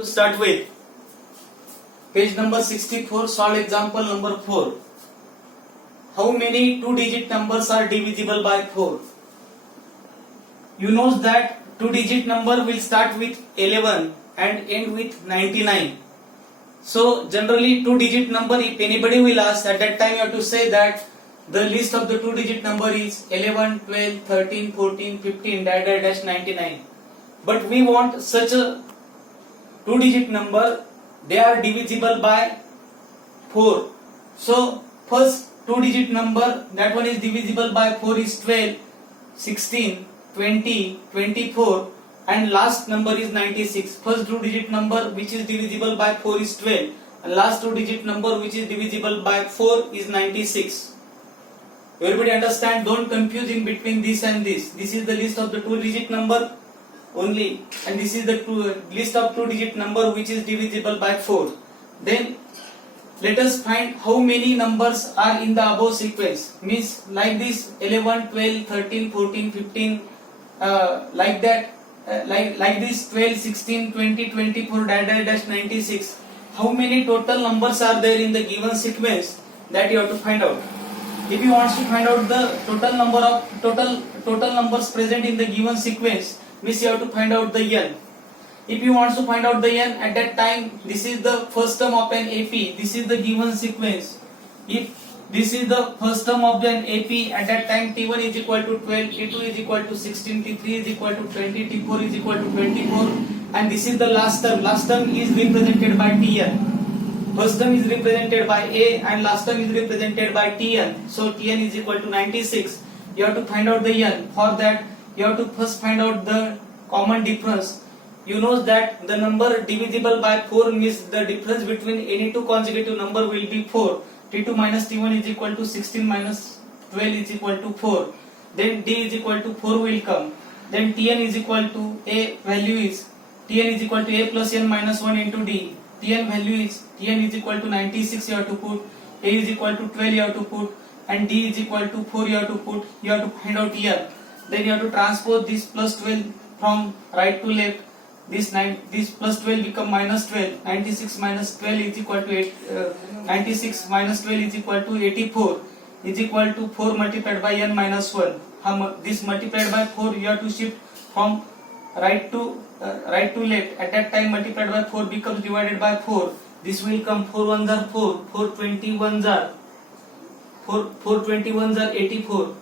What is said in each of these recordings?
To start with, page number 64, solve example number 4. How many two-digit numbers are divisible by 4? You know that two-digit number will start with 11 and end with 99. So generally two-digit number, if anybody will ask, at that time you have to say that the list of the two-digit number is 11, 12, 13, 14, 15, dash 99. But we want such a two-digit number, they are divisible by 4. So first two-digit number, that one is divisible by 4 is 12, 16, 20, 24, and last number is 96. First two-digit number which is divisible by 4 is 12, and last two-digit number which is divisible by 4 is 96. Everybody understand? Don't confuse in between this and this. This is the list of the two-digit number only, and this is the list of two-digit number which is divisible by 4. Then let us find how many numbers are in the above sequence. Means like this 11, 12, 13, 14, 15, like that, like this 12, 16, 20, 24, dash 96. How many total numbers are there in the given sequence, that you have to find out. If you want to find out the total number of total numbers present in the given sequence, means you have to find out the n. If you want to find out the n, at that time this is the first term of an AP, this is the given sequence. If this is the first term of an AP, at that time T1 is equal to 12, T2 is equal to 16, T3 is equal to 20, T4 is equal to 24, and this is the last term. Last term is represented by Tn. First term is represented by A and last term is represented by Tn. So Tn is equal to 96. You have to find out the n. For that you have to first find out the common difference. You know that the number divisible by 4 means the difference between any two consecutive number will be 4. T2 minus T1 is equal to 16 minus 12 is equal to 4. Then D is equal to 4 will come. Then Tn is equal to A value is Tn is equal to A plus n minus 1 into D. Tn value is Tn is equal to 96 you have to put, A is equal to 12 you have to put, and D is equal to 4 you have to put. You have to find out here. Then you have to transpose this plus 12 from right to left. This plus 12 become minus 12. 96 minus 12 is equal to 8. 96 minus 12 is equal to 84. Is equal to 4 multiplied by n minus 1. This multiplied by 4 you have to shift from right to left. At that time multiplied by 4 becomes divided by 4. This will come 4 ones are 4. 421s are 421s are 84.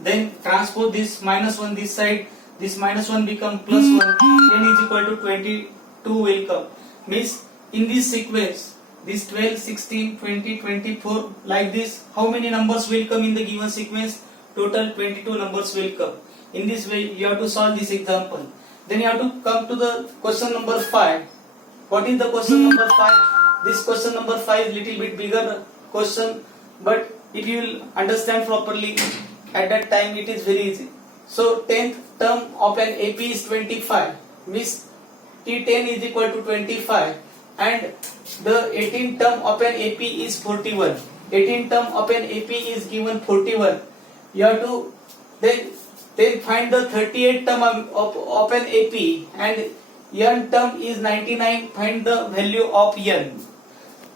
Then transpose this minus 1 this side. This minus 1 become plus 1. N is equal to 22 will come. Means in this sequence, this 12, 16, 20, 24, like this, how many numbers will come in the given sequence? Total 22 numbers will come. In this way, you have to solve this example. Then you have to come to the question number 5. What is the question number 5? This question number 5 is little bit bigger question, but if you will understand properly, at that time it is very easy. So 10th term of an AP is 25, means T10 is equal to 25, and the 18th term of an AP is 41. 18th term of an AP is given 41. You have to then find the 38th term of an AP, and n term is 99. Find the value of n.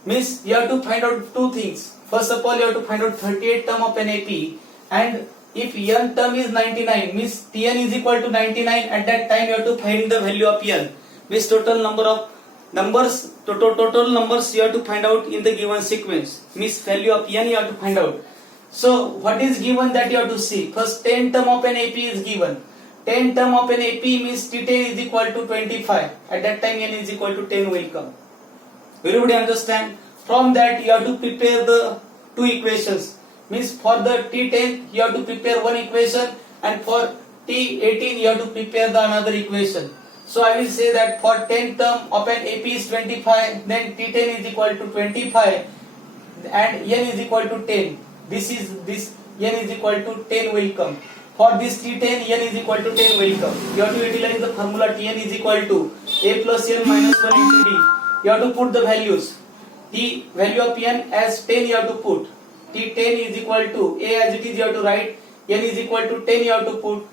Means you have to find out two things. First of all, you have to find out 38th term of an AP, and if n term is 99, means Tn is equal to 99. At that time you have to find the value of n. Means total number of numbers, total numbers you have to find out in the given sequence. Means value of n you have to find out. So what is given, that you have to see. First 10 term of an AP is given. 10 term of an AP means T10 is equal to 25. At that time n is equal to 10 will come. Everybody understand? From that you have to prepare the two equations. Means for the T10 you have to prepare one equation, and for T18 you have to prepare the another equation. So I will say that for 10 term of an AP is 25, then T10 is equal to 25 and n is equal to 10. This n is equal to 10 will come. For this T10 n is equal to 10 will come. You have to utilize the formula Tn is equal to A plus n minus 1 into D. You have to put the values. The value of n as 10 you have to put. T10 is equal to A as it is you have to write, n is equal to 10 you have to put,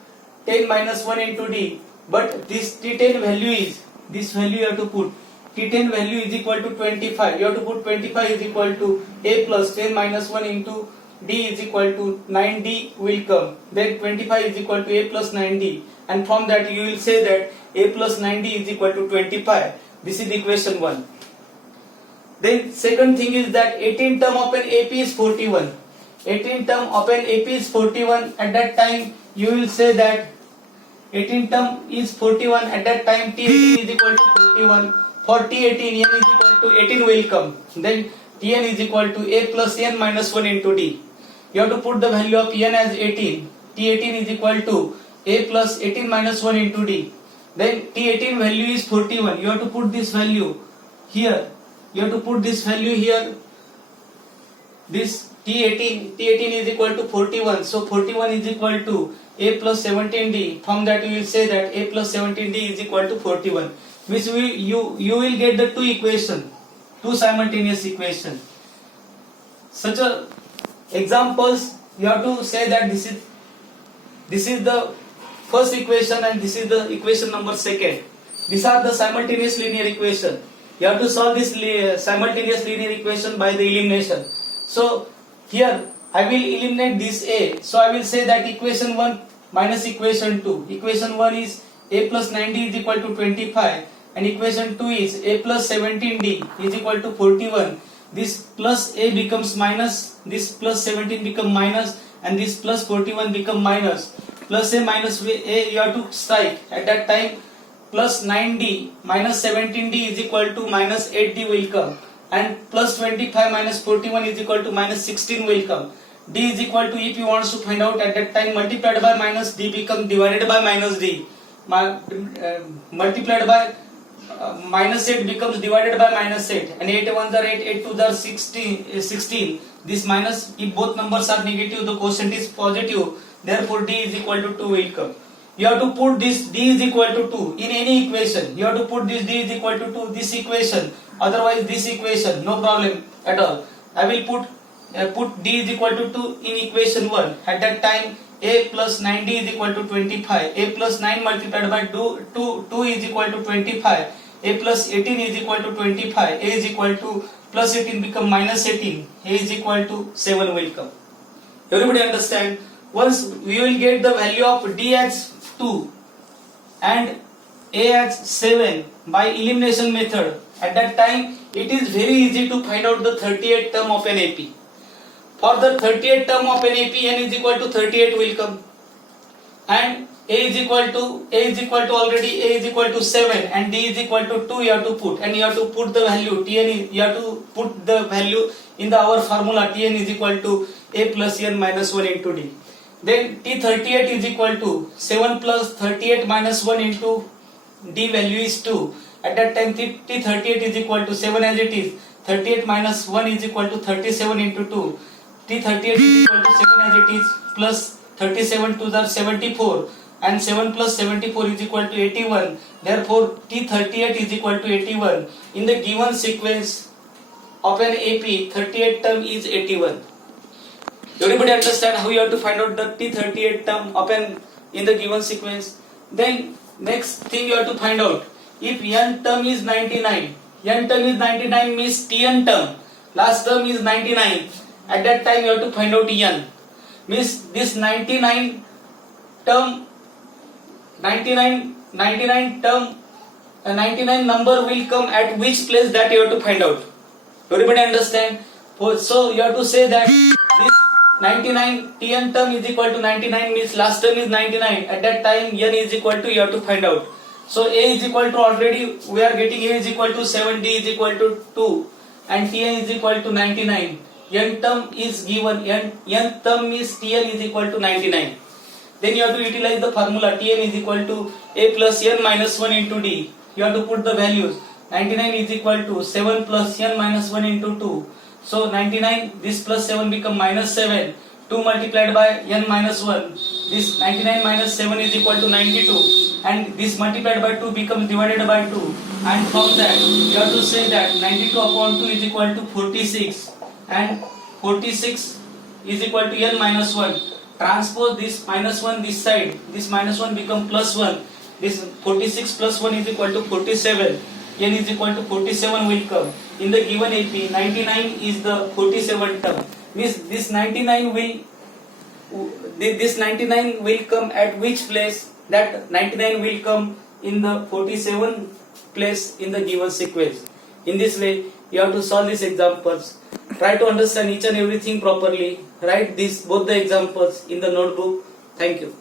10 minus 1 into D. But this T10 value is this value you have to put. T10 value is equal to 25. You have to put 25 is equal to A plus 10 minus 1 into D is equal to 9D will come. Then 25 is equal to A plus 9D. And from that you will say that A plus 9D is equal to 25. This is equation 1. Then second thing is that 18 term of an AP is 41. 18 term of an AP is 41. At that time you will say that 18 term is 41. At that time T18 is equal to 41. For T18 n is equal to 18 will come. Then Tn is equal to A plus n minus 1 into D. You have to put the value of n as 18. T18 is equal to A plus 18 minus 1 into D. Then T18 value is 41. You have to put this value here. You have to put this value here. This T18 is equal to 41. So 41 is equal to A plus 17D. From that you will say that A plus 17D is equal to 41. Which you will get the two simultaneous equation. Such a examples you have to say that this is the first equation and this is the equation number second. These are the simultaneous linear equation. You have to solve this simultaneous linear equation by the elimination. So here I will eliminate this A. So I will say that equation 1 minus equation 2. Equation 1 is A plus 9D is equal to 25 and equation 2 is A plus 17D is equal to 41. This plus A becomes minus, this plus 17 become minus and this plus 41 become minus. Plus A minus A you have to strike. At that time plus 9D minus 17D is equal to minus 8D will come. And plus 25 minus 41 is equal to minus 16 will come. D is equal to, if you want to find out at that time, multiplied by minus D become divided by minus D. Multiplied by minus 8 becomes divided by minus 8. And 8 1s are 8, 8 2s are 16. This minus, if both numbers are negative, the quotient is positive. Therefore D is equal to 2 will come. You have to put this D is equal to 2 in any equation. You have to put this D is equal to 2 this equation. Otherwise this equation, no problem at all. I will put D is equal to 2 in equation 1. At that time A plus 9D is equal to 25. A plus 9 multiplied by 2 is equal to 25. A plus 18 is equal to 25. A is equal to plus 18 become minus 18. A is equal to 7 will come. Everybody understand? Once we will get the value of D as 2 and A as 7 by elimination method. At that time it is very easy to find out the 38th term of an AP. For the 38th term of an AP, n is equal to 38 will come. And A is equal to already A is equal to 7 and D is equal to 2 you have to put, and you have to put the value Tn, you have to put the value in our formula. Tn is equal to A plus n minus 1 into D. Then T38 is equal to 7 plus 38 minus 1 into D value is 2. At that time T38 is equal to 7 as it is. 38 minus 1 is equal to 37 into 2. T38 is equal to 7 as it is plus 37 to the 74 and 7 plus 74 is equal to 81. Therefore T38 is equal to 81. In the given sequence of an AP, 38th term is 81. Everybody understand how you have to find out the T38th term of an in the given sequence? Then next thing you have to find out, if n term is 99, n term is 99 means Tn term, last term is 99. At that time you have to find out n. Means this 99 term, 99 number will come at which place, that you have to find out. Everybody understand? So you have to say that this 99 Tn term is equal to 99 means last term is 99. At that time n is equal to, you have to find out. So A is equal to, already we are getting A is equal to 7, D is equal to 2 and Tn is equal to 99. N term is given, n term is Tn is equal to 99. Then you have to utilize the formula Tn is equal to A plus n minus 1 into D. You have to put the values. 99 is equal to 7 plus n minus 1 into 2. So 99, this plus 7 become minus 7. 2 multiplied by n minus 1. This 99 minus 7 is equal to 92. And this multiplied by 2 becomes divided by 2. And from that you have to say that 92 upon 2 is equal to 46. And 46 is equal to n minus 1. Transpose this minus 1 this side. This minus 1 become plus 1. this 46 plus 1 is equal to 47. N is equal to 47 will come. In the given AP, 99 is the 47 term. Means this 99 will come at which place? That 99 will come in the 47 place in the given sequence. In this way, you have to solve these examples. Try to understand each and everything properly. Write both the examples in the notebook. Thank you.